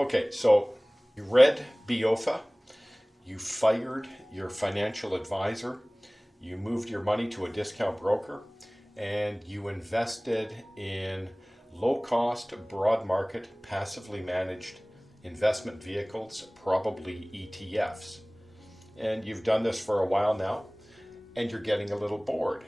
Okay, so you read BOFA, you fired your financial advisor, you moved your money to a discount broker, and you invested in low-cost, broad market, passively managed investment vehicles, probably ETFs. And you've done this for a while now, and you're getting a little bored.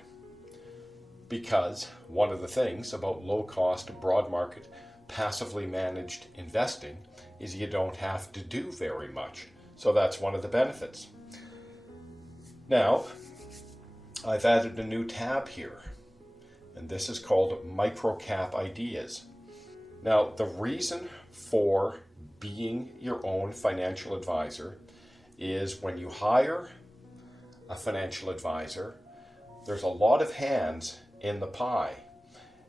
Because one of the things about low-cost, broad market, passively managed investing is you don't have to do very much. So that's one of the benefits. Now, I've added a new tab here, and this is called Microcap Ideas. Now, the reason for being your own financial advisor is when you hire a financial advisor, there's a lot of hands in the pie,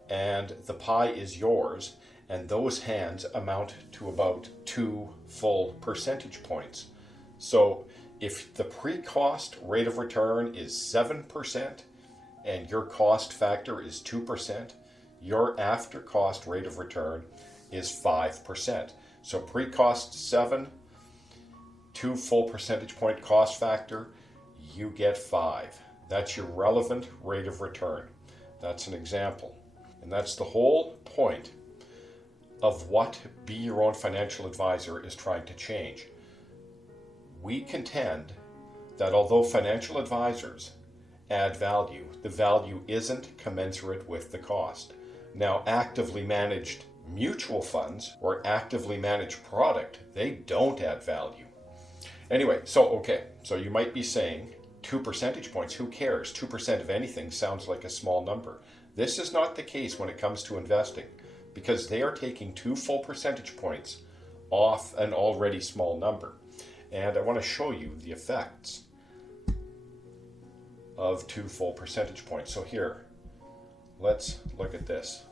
and the pie is yours, and those hands amount to about 2 full percentage points. So if the pre-cost rate of return is 7% and your cost factor is 2%, your after-cost rate of return is 5%. So pre-cost 7, 2 full percentage point cost factor, you get 5. That's your relevant rate of return. That's an example. And that's the whole point of what Be Your Own Financial Advisor is trying to change. We contend that although financial advisors add value, the value isn't commensurate with the cost. Now, actively managed mutual funds or actively managed product, they don't add value. Anyway, so you might be saying 2 percentage points, who cares? 2% of anything sounds like a small number. This is not the case when it comes to investing, because they are taking 2 full percentage points off an already small number. And I want to show you the effects of 2 full percentage points. So here, let's look at this.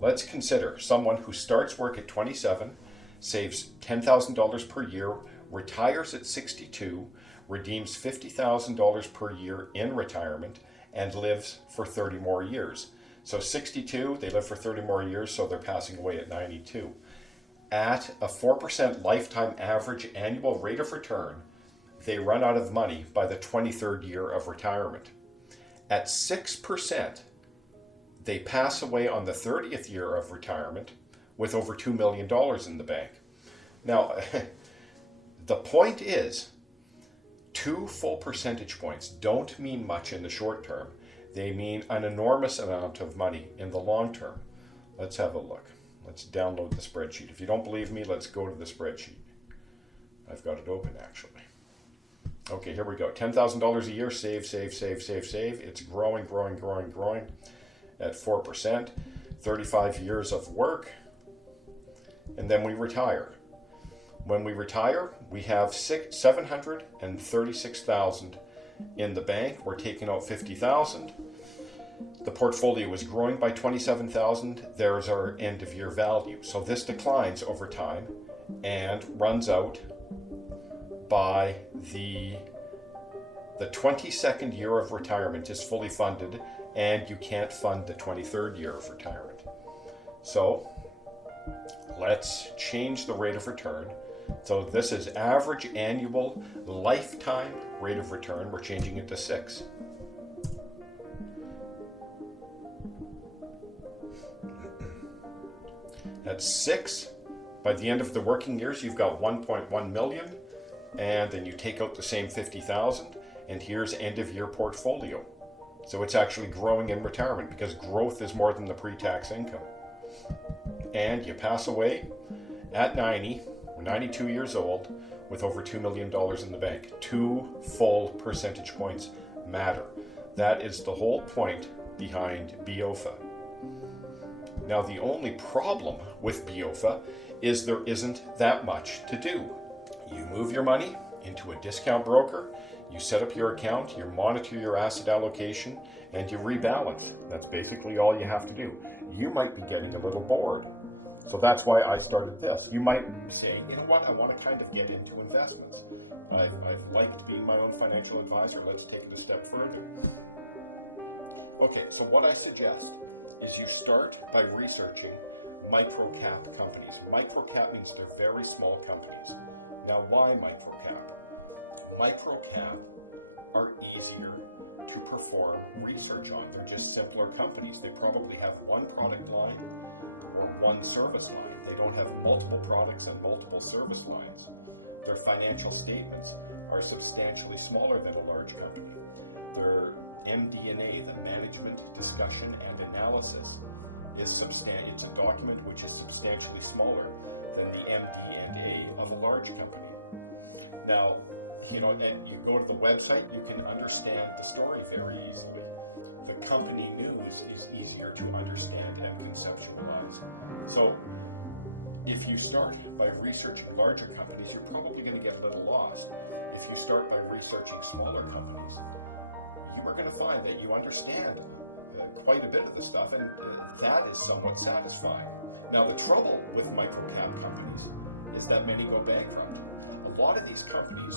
Let's consider someone who starts work at 27, saves $10,000 per year, retires at 62, redeems $50,000 per year in retirement, and lives for 30 more years. So 62, they live for 30 more years, so they're passing away at 92. At a 4% lifetime average annual rate of return, they run out of money by the 23rd year of retirement. At 6%, they pass away on the 30th year of retirement with over $2 million in the bank. Now, the point is, 2 full percentage points don't mean much in the short term. They mean an enormous amount of money in the long term. Let's have a look. Let's download the spreadsheet. If you don't believe me, let's go to the spreadsheet. I've got it open, actually. Okay, here we go. $10,000 a year, save. It's growing at 4%. 35 years of work, and then we retire. When we retire, we have $736,000 in the bank. We're taking out $50,000. The portfolio is growing by $27,000. There's our end of year value. So this declines over time and runs out by the 22nd year of retirement is fully funded, and you can't fund the 23rd year of retirement. So let's change the rate of return. So this is average annual lifetime rate of return. We're changing it to 6. At 6, by the end of the working years, you've got 1.1 million, and then you take out the same 50,000, and here's end of year portfolio. So it's actually growing in retirement because growth is more than the pre-tax income. And you pass away at 90, or 92 years old, with over $2 million in the bank. 2 full percentage points matter. That is the whole point behind BOFA. Now, the only problem with BOFA is there isn't that much to do. You move your money into a discount broker, you set up your account, you monitor your asset allocation, and you rebalance. That's basically all you have to do. You might be getting a little bored. So that's why I started this. You might be saying, you know what, I want to kind of get into investments. I've liked being my own financial advisor. Let's take it a step further. Okay, so what I suggest is you start by researching micro-cap companies. Micro-cap means they're very small companies. Now, why micro-cap? Micro-cap are easier to perform research on. They're just simpler companies. They probably have one product line or one service line. They don't have multiple products and multiple service lines. Their financial statements are substantially smaller than a large company. Their MD&A, the Management Discussion and Analysis, it's a document which is substantially smaller than the MD&A of a large company. Now, and you go to the website, you can understand the story very easily. The company news is easier to understand and conceptualize. So, if you start by researching larger companies, you're probably going to get a little lost. If you start by researching smaller companies, you are going to find that you understand quite a bit of the stuff, and that is somewhat satisfying. Now, the trouble with microcap companies is that many go bankrupt. A lot of these companies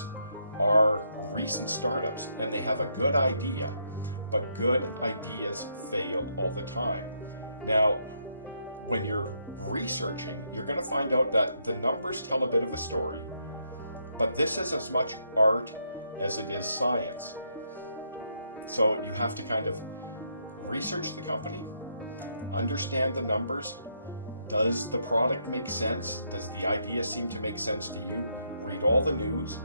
are recent startups, and they have a good idea, but good ideas fail all the time. Now, when you're researching, you're going to find out that the numbers tell a bit of a story, but this is as much art as it is science. So you have to kind of research the company, understand the numbers. Does the product make sense? Does the idea seem to make sense to you? Read all the news.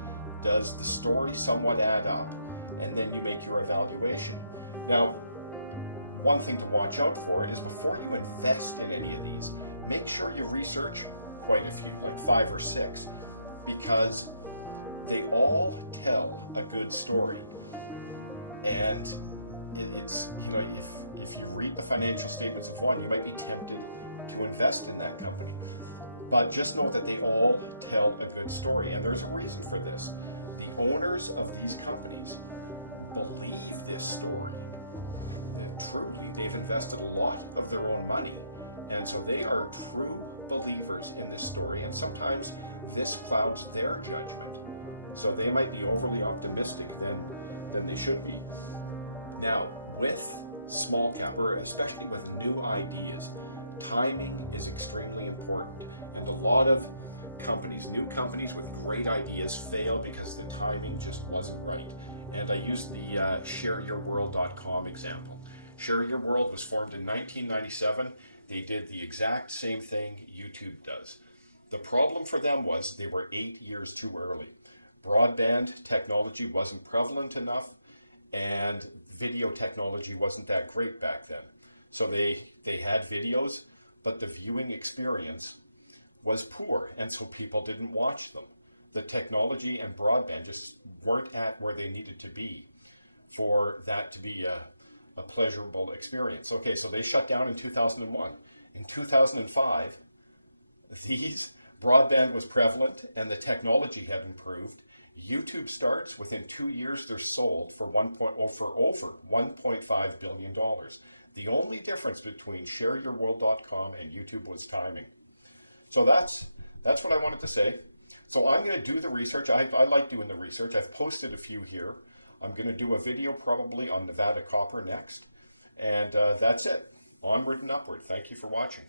Does the story somewhat add up? And then you make your evaluation. Now, one thing to watch out for is before you invest in any of these, make sure you research quite a few, like 5 or 6, because they all tell a good story. And it's, if you read the financial statements of one, you might be tempted to invest in that company. But just know that they all tell a good story, and there's a reason for this. The owners of these companies believe this story. Truly, they've invested a lot of their own money, and so they are true believers in this story, and sometimes this clouds their judgment. So they might be overly optimistic than they should be. Now, with small cap, or especially with new ideas, timing is extremely important, and a lot of new companies with great ideas fail because the timing just wasn't right. And I used the shareyourworld.com example. Share Your World was formed in 1997. They did the exact same thing YouTube does. The problem for them was they were 8 years too early. Broadband technology wasn't prevalent enough, and video technology wasn't that great back then. So they had videos, but the viewing experience was poor, and so people didn't watch them. The technology and broadband just weren't at where they needed to be for that to be a pleasurable experience. Okay, so they shut down in 2001. In 2005, these broadband was prevalent and the technology had improved. YouTube starts. Within 2 years, they're sold for over $1.5 billion. The only difference between shareyourworld.com and YouTube was timing. So that's what I wanted to say. So I'm going to do the research. I like doing the research. I've posted a few here. I'm going to do a video probably on Nevada copper next. And that's it. Onward and upward. Thank you for watching.